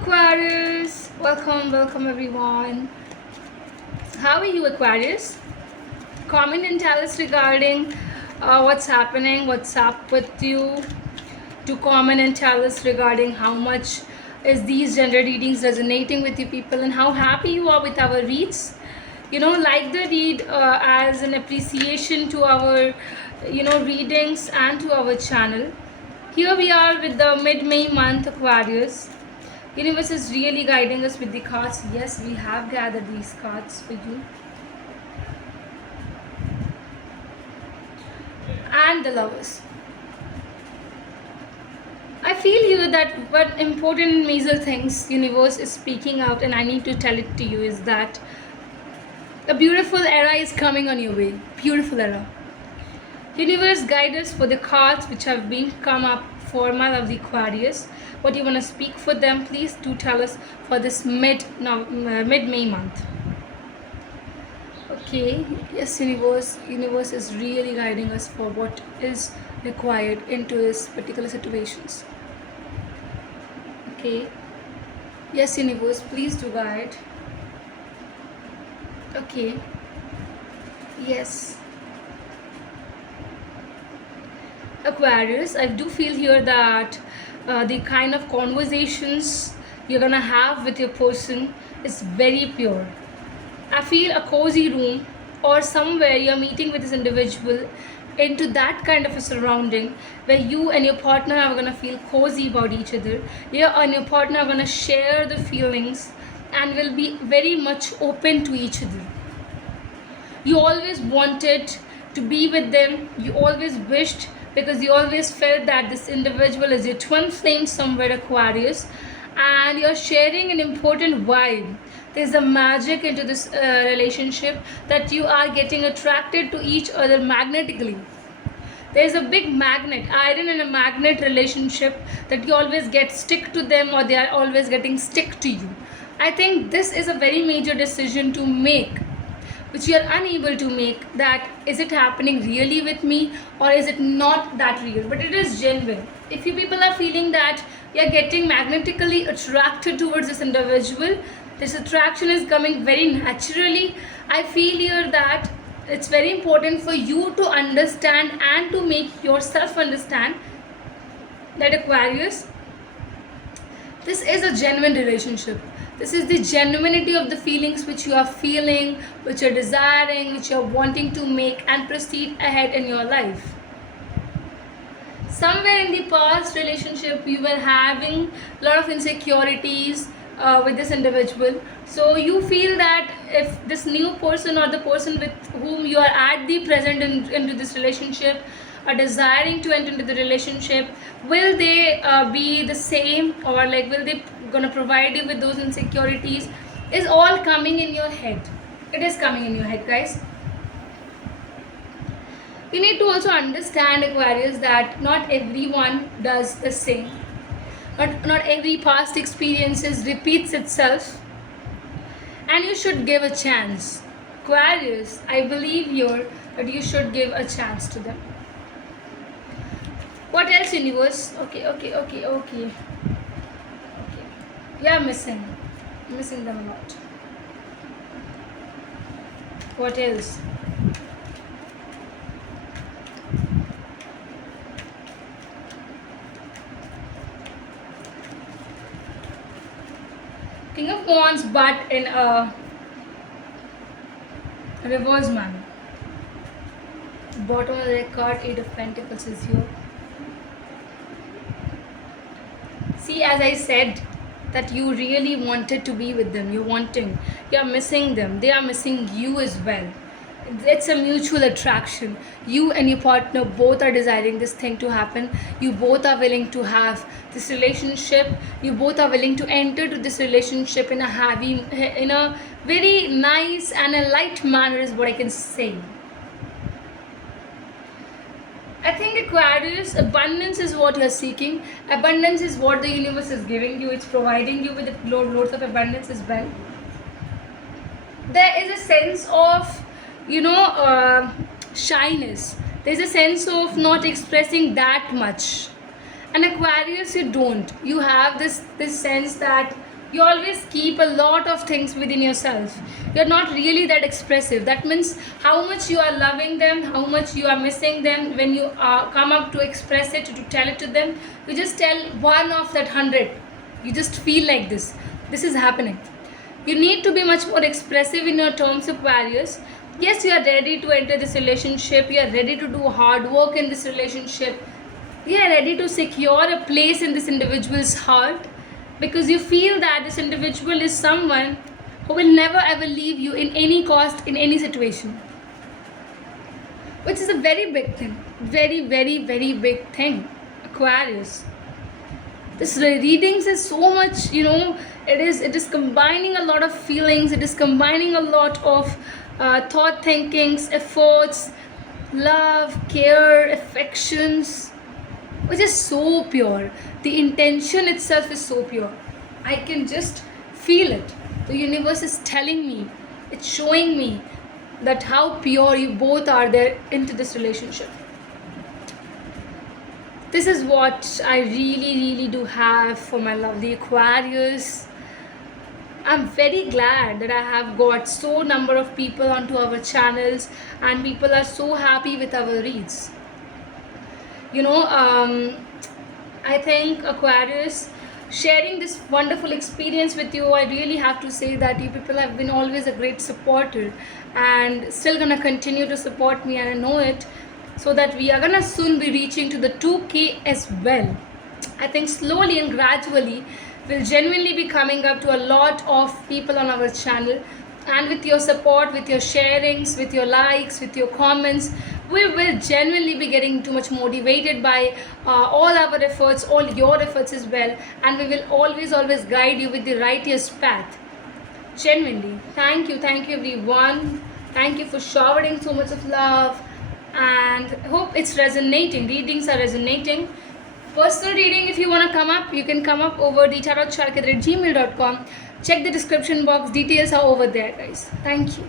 Aquarius, welcome everyone. How are you, Aquarius? Comment and tell us regarding what's happening, what's up with you. To comment and tell us regarding how much is these gender readings resonating with you people and how happy you are with our reads. Like the read as an appreciation to our readings and to our channel. Here we are with the mid-May month, Aquarius. Universe is really guiding us with the cards. Yes, we have gathered these cards for you. And the Lovers. I feel here that what important major things universe is speaking out, and I need to tell it to you, is that a beautiful era is coming on your way. Beautiful era. Universe guide us for the cards which have been come up for my lovely Aquarius. What you want to speak for them, please do tell us for this mid-May month. Okay, yes, universe is really guiding us for what is required into this particular situations. Okay, yes, universe, please do guide. Okay, yes, Aquarius, I do feel here that the kind of conversations you're gonna have with your person is very pure. I feel a cozy room or somewhere you're meeting with this individual into that kind of a surrounding where you and your partner are gonna feel cozy about each other. You and your partner are gonna share the feelings and will be very much open to each other. You always wanted to be with them. You always wished, because you always felt that this individual is your twin flame somewhere, Aquarius, and you're sharing an important vibe. There's a magic into this relationship that you are getting attracted to each other magnetically. There's a big magnet, iron and a magnet relationship, that you always get stick to them or they are always getting stick to you. I think this is a very major decision to make, which you are unable to make, that is it happening really with me or is it not that real, but it is genuine. If you people are feeling that you are getting magnetically attracted towards this individual, this attraction is coming very naturally. I feel here that it's very important for you to understand and to make yourself understand that, Aquarius, this is a genuine relationship. This is the genuinity of the feelings which you are feeling, which you're desiring, which you're wanting to make and proceed ahead in your life. Somewhere in the past relationship, you were having a lot of insecurities with this individual. So you feel that if this new person or the person with whom you are at the present into this relationship are desiring to enter into the relationship, will they be the same, or like will they gonna provide you with those insecurities, is all coming in your head. It is coming in your head, guys. You need to also understand, Aquarius, that not everyone does the same. Not every past experiences repeats itself, and you should give a chance. Aquarius, I believe here that you should give a chance to them. What else, universe? Okay. Yeah, missing them a lot. What else? King of Wands, but in a reverse manner. Bottom of the card, Eight of Pentacles is here. See, as I said, that you really wanted to be with them. You're missing them. They are missing you as well. It's a mutual attraction. You and your partner both are desiring this thing to happen. You both are willing to have this relationship. You both are willing to enter to this relationship in a very nice and a light manner, is what I can say. I think, Aquarius, abundance is what you're seeking. Abundance is what the universe is giving you. It's providing you with loads of abundance as well. There is a sense of, shyness. There's a sense of not expressing that much. And Aquarius, you don't. You have this sense that You always keep a lot of things within yourself. You're not really that expressive. That means how much you are loving them, how much you are missing them. When you come up to express it, to tell it to them, you just tell one of that 100. You just feel like this is happening. You need to be much more expressive in your terms, Aquarius. Yes, you are ready to enter this relationship, you are ready to do hard work in this relationship, you are ready to secure a place in this individual's heart, because you feel that this individual is someone who will never ever leave you in any cost, in any situation, which is a very big thing. Very, very, very big thing, Aquarius. This readings is so much, it is combining a lot of feelings, it is combining a lot of thought thinkings, efforts, love, care, affections, which is so pure. The intention itself is so pure. I can just feel it. The universe is telling me, it's showing me that how pure you both are there into this relationship. This is what I really, really do have for my lovely Aquarius. I'm very glad that I have got so number of people onto our channels, and people are so happy with our reads. I think, Aquarius, sharing this wonderful experience with you, I really have to say that you people have been always a great supporter and still gonna continue to support me, and I know it, so that we are gonna soon be reaching to the 2K as well. I think slowly and gradually we'll genuinely be coming up to a lot of people on our channel, and with your support, with your sharings, with your likes, with your comments, we will genuinely be getting too much motivated by all our efforts, all your efforts as well, and we will always guide you with the righteous path. Genuinely, thank you everyone. Thank you for showering so much of love, and hope it's resonating. Readings are resonating. Personal reading, if you want to come up, you can come up over the tarotchark@gmail.com. Check the description box, details are over there, guys. Thank you.